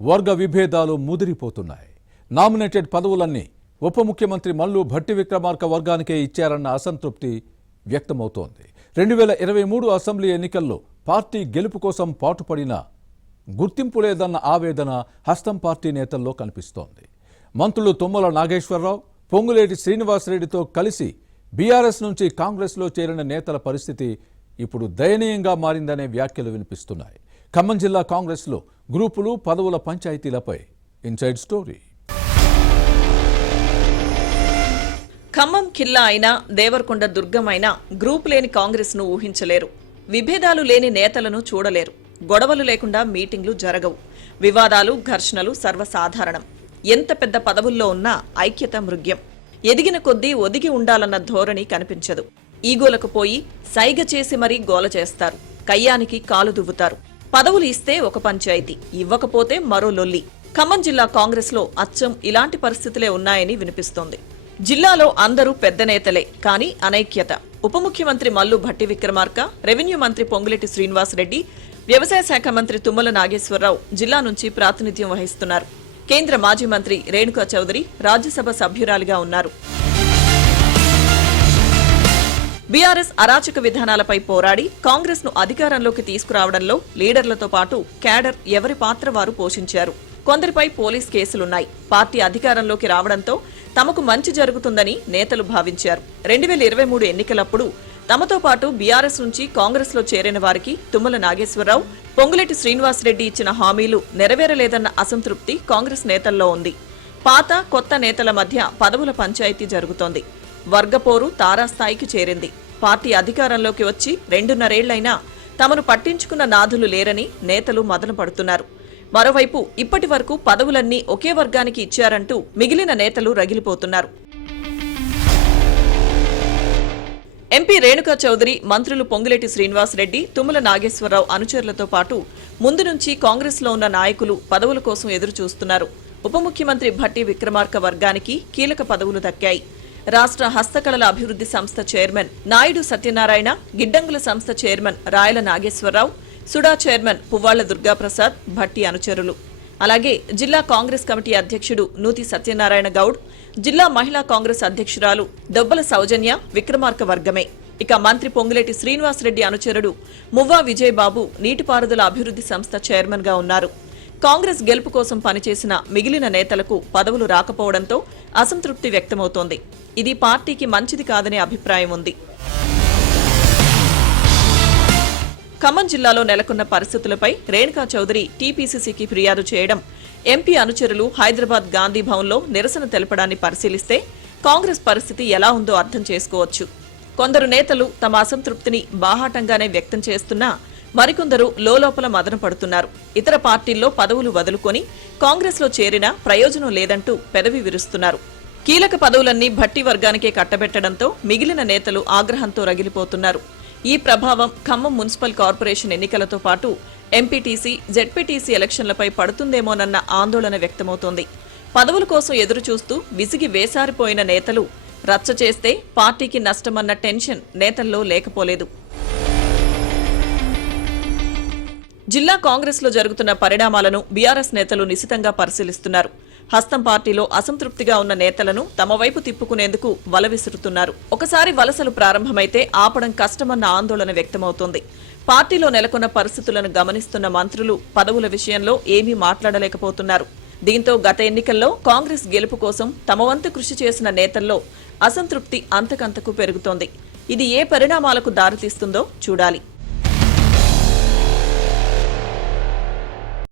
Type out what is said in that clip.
వర్గ విభేదాలు ముదిరిపోతున్నాయి. నామినేటెడ్ పదవులన్నీ ఉప ముఖ్యమంత్రి మల్లు భట్టి విక్రమార్క వర్గానికే ఇచ్చారన్న అసంతృప్తి వ్యక్తమవుతోంది. 2023 అసెంబ్లీ ఎన్నికల్లో పార్టీ గెలుపు కోసం పాటుపడిన గుర్తింపు లేదన్న ఆవేదన హస్తం పార్టీ నేతల్లో కనిపిస్తోంది. మంత్రులు తుమ్మల నాగేశ్వరరావు, పొంగులేటి శ్రీనివాసరెడ్డితో కలిసి బీఆర్ఎస్ నుంచి కాంగ్రెస్లో చేరిన నేతల పరిస్థితి ఇప్పుడు దయనీయంగా మారిందనే వ్యాఖ్యలు వినిపిస్తున్నాయి. ఖమ్మం జిల్లా కాంగ్రెస్లో గ్రూపులు, పదవుల పంచాయతీలపై ఇన్సైడ్ స్టోరీ. ఖమ్మం ఖిల్లా అయినా, దేవరకొండ దుర్గం అయినా గ్రూప్ లేని కాంగ్రెస్ను ఊహించలేరు. విభేదాలు లేని నేతలను చూడలేరు. గొడవలు లేకుండా మీటింగ్లు జరగవు. వివాదాలు, ఘర్షణలు సర్వసాధారణం. ఎంత పెద్ద పదవుల్లో ఉన్నా ఐక్యత మృగ్యం. ఎదిగిన కొద్దీ ఒదిగి ఉండాలన్న ధోరణి కనిపించదు. ఈగోలకు పోయి సైగ చేసి మరీ గోల చేస్తారు. కయ్యానికి కాలు దువ్వుతారు. పదవులు ఇస్తే ఒక పంచాయతీ, ఇవ్వకపోతే మరో లొల్లి. ఖమ్మం జిల్లా కాంగ్రెస్లో అచ్చం ఇలాంటి పరిస్థితులే ఉన్నాయని వినిపిస్తోంది. జిల్లాలో అందరూ పెద్ద నేతలే, కానీ అనైక్యత. ఉప ముఖ్యమంత్రి మల్లు భట్టి విక్రమార్క, రెవెన్యూ మంత్రి పొంగులేటి శ్రీనివాసరెడ్డి, వ్యవసాయ శాఖ మంత్రి తుమ్మల నాగేశ్వరరావు జిల్లా నుంచి ప్రాతినిధ్యం వహిస్తున్నారు. కేంద్ర మాజీ మంత్రి రేణుకా చౌదరి రాజ్యసభ సభ్యురాలిగా ఉన్నారు. బీఆర్ఎస్ అరాచక విధానాలపై పోరాడి కాంగ్రెస్ ను అధికారంలోకి తీసుకురావడంలో లీడర్లతో పాటు క్యాడర్ ఎవరి పాత్ర వారు పోషించారు. కొందరిపై పోలీస్ కేసులున్నాయి. పార్టీ అధికారంలోకి రావడంతో తమకు మంచి జరుగుతుందని నేతలు భావించారు. 2023 ఎన్నికలప్పుడు తమతో పాటు బీఆర్ఎస్ నుంచి కాంగ్రెస్ లో చేరిన వారికి తుమ్మల నాగేశ్వరరావు, పొంగులేటి శ్రీనివాసరెడ్డి ఇచ్చిన హామీలు నెరవేరలేదన్న అసంతృప్తి కాంగ్రెస్ నేతల్లో ఉంది. పాత, కొత్త నేతల మధ్య పదవుల పంచాయతీ జరుగుతోంది. వర్గపోరు తారాస్థాయికి చేరింది. పార్టీ అధికారంలోకి వచ్చి 2.5 ఏళ్లైనా తమను పట్టించుకున్న నాథులు లేరని నేతలు మదనపడుతున్నారు. మరోవైపు ఇప్పటి వరకు పదవులన్నీ ఒకే వర్గానికి ఇచ్చారంటూ మిగిలిన నేతలు రగిలిపోతున్నారు. ఎంపీ రేణుకా చౌదరి, మంత్రులు పొంగులేటి శ్రీనివాసరెడ్డి, తుమ్మల నాగేశ్వరరావు అనుచరులతో పాటు ముందు నుంచి కాంగ్రెస్లో ఉన్న నాయకులు పదవుల కోసం ఎదురు చూస్తున్నారు. ఉప ముఖ్యమంత్రి భట్టి విక్రమార్క వర్గానికి కీలక పదవులు దక్కాయి. రాష్ట్ర హస్తకళల అభివృద్ధి సంస్థ చైర్మన్ నాయుడు సత్యనారాయణ, గిడ్డంగుల సంస్థ చైర్మన్ రాయల నాగేశ్వరరావు, సుడా చైర్మన్ పువ్వాళ్ల దుర్గాప్రసాద్ భట్టి అనుచరులు. అలాగే జిల్లా కాంగ్రెస్ కమిటీ అధ్యక్షుడు నూతి సత్యనారాయణ గౌడ్, జిల్లా మహిళా కాంగ్రెస్ అధ్యక్షురాలు దొబ్బల సౌజన్య విక్రమార్క వర్గమే. ఇక మంత్రి పొంగులేటి శ్రీనివాసరెడ్డి అనుచరుడు మువ్వా విజయబాబు నీటిపారుదల అభివృద్ధి సంస్థ చైర్మన్ గా ఉన్నారు. కాంగ్రెస్ గెలుపు కోసం పనిచేసిన మిగిలిన నేతలకు పదవులు రాకపోవడంతో అసంతృప్తి వ్యక్తమవుతోంది. ఇది పార్టీకి మంచిది కాదనే అభిప్రాయం ఉంది. ఖమ్మం జిల్లాలో నెలకొన్న పరిస్థితులపై రేణుకా చౌదరి టీపీసీసీకి ఫిర్యాదు చేయడం, ఎంపీ అనుచరులు హైదరాబాద్ గాంధీ భవన్లో నిరసన తెలపడాన్ని పరిశీలిస్తే కాంగ్రెస్ పరిస్థితి ఎలా ఉందో అర్థం చేసుకోవచ్చు. కొందరు నేతలు తమ అసంతృప్తిని బాహాటంగానే వ్యక్తం చేస్తున్నా మరికొందరు లోలోపల మదన పడుతున్నారు. ఇతర పార్టీల్లో పదవులు వదులుకొని కాంగ్రెస్లో చేరినా ప్రయోజనం లేదంటూ పెదవి విరుస్తున్నారు. కీలక పదవులన్నీ భట్టి వర్గానికే కట్టబెట్టడంతో మిగిలిన నేతలు ఆగ్రహంతో రగిలిపోతున్నారు. ఈ ప్రభావం ఖమ్మం మున్సిపల్ కార్పొరేషన్ ఎన్నికలతో పాటు ఎంపీటీసీ, జెడ్పీటీసీ ఎలక్షన్లపై పడుతుందేమోనన్న ఆందోళన వ్యక్తమవుతోంది. పదవుల కోసం ఎదురు చూస్తూ విసిగి వేసారిపోయిన నేతలు రచ్చ చేస్తే పార్టీకి నష్టమన్న టెన్షన్ నేతల్లో లేకపోలేదు. జిల్లా కాంగ్రెస్లో జరుగుతున్న పరిణామాలను బీఆర్ఎస్ నేతలు నిశితంగా పరిశీలిస్తున్నారు. హస్తం పార్టీలో అసంతృప్తిగా ఉన్న నేతలను తమ వైపు తిప్పుకునేందుకు వల విసురుతున్నారు. ఒకసారి వలసలు ప్రారంభమైతే ఆపడం కష్టమన్న ఆందోళన వ్యక్తమవుతోంది. పార్టీలో నెలకొన్న పరిస్థితులను గమనిస్తున్న మంత్రులు పదవుల విషయంలో ఏమీ మాట్లాడలేకపోతున్నారు. దీంతో గత ఎన్నికల్లో కాంగ్రెస్ గెలుపు కోసం తమ వంతు కృషి చేసిన నేతల్లో అసంతృప్తి అంతకంతకు పెరుగుతోంది. ఇది ఏ పరిణామాలకు దారితీస్తుందో చూడాలి.